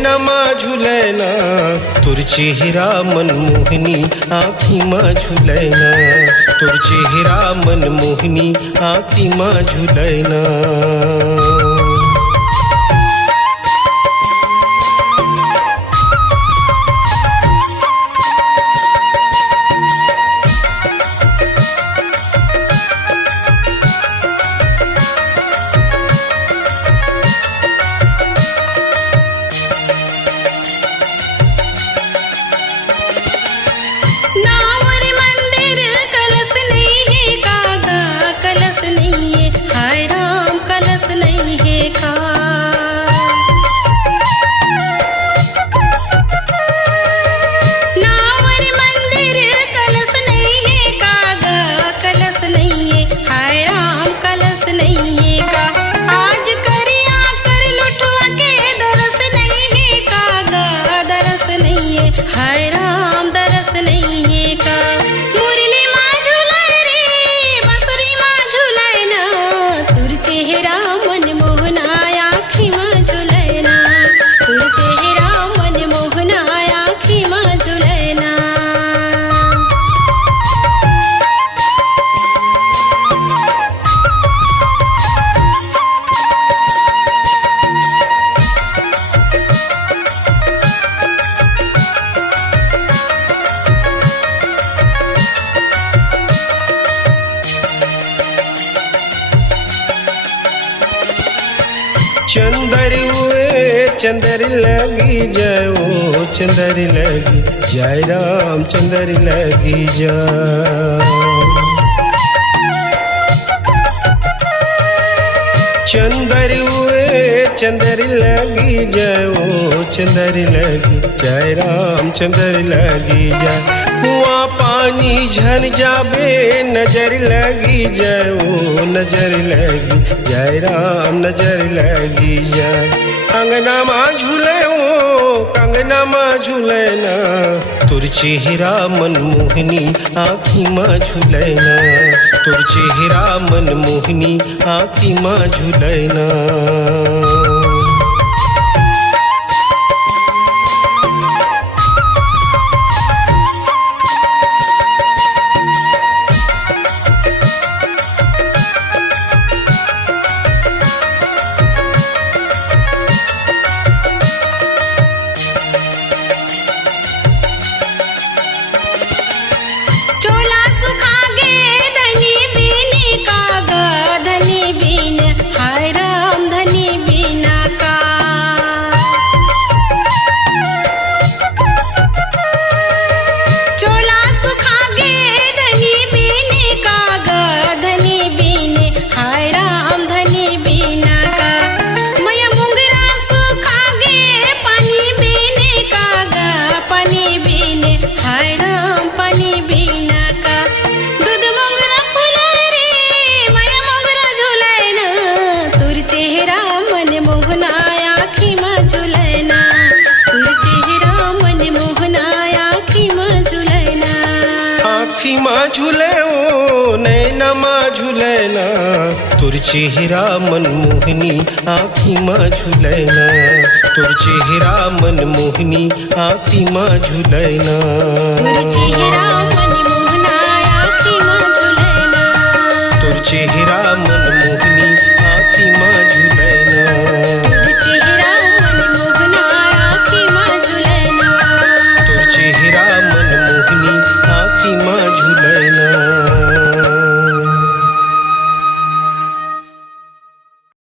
नैनमा झुलैना, तोर चेहरा मनमोहिनी आँखी माँ झुलैना, तोर चेहरा मनमोहिनी आँखी माँ झुलैना। हाय राम दरस नहीं है का। मुरली माँ झुलाए रे बांसुरी माँ झुलाए ना, तुर चेहरा मनमोहना आँखी माँ झुलाए ना, तुर चेहरा मनमोहना आँखी माँ झुलाए ना। चंदर हुए चंदर लगी जाए, ओ चंदर लगी जाए राम चंदर लगी जाए। चंदर हुए चंदर लगी जाए, ओ चंदर लगी जाए राम चंदर लगी जाए। कुआं पानी झन जाबे नजर लगी जाए, ओ नजर लगी जाए राम नजर लगी जाए। कंगना माँ झूले ओ कंगना माँ झूले ना, तुर चेहरा मनमोहिनी आँखी माँ झूले ना, तुर चेहरा मनमोहिनी आँखी माँ झूले ना। आँखी माँ झूले ओ नैना माँ झूले ना, तुर चेहरा मनमोहिनी आँखी माँ झूले ना, तुर चेहरा मनमोहिनी आँखी माँ झूले ना, तुर चेहरा मनमोहना आँखी माँ झूले ना, तुर चेहरा मनमोहिनी आँखी माँ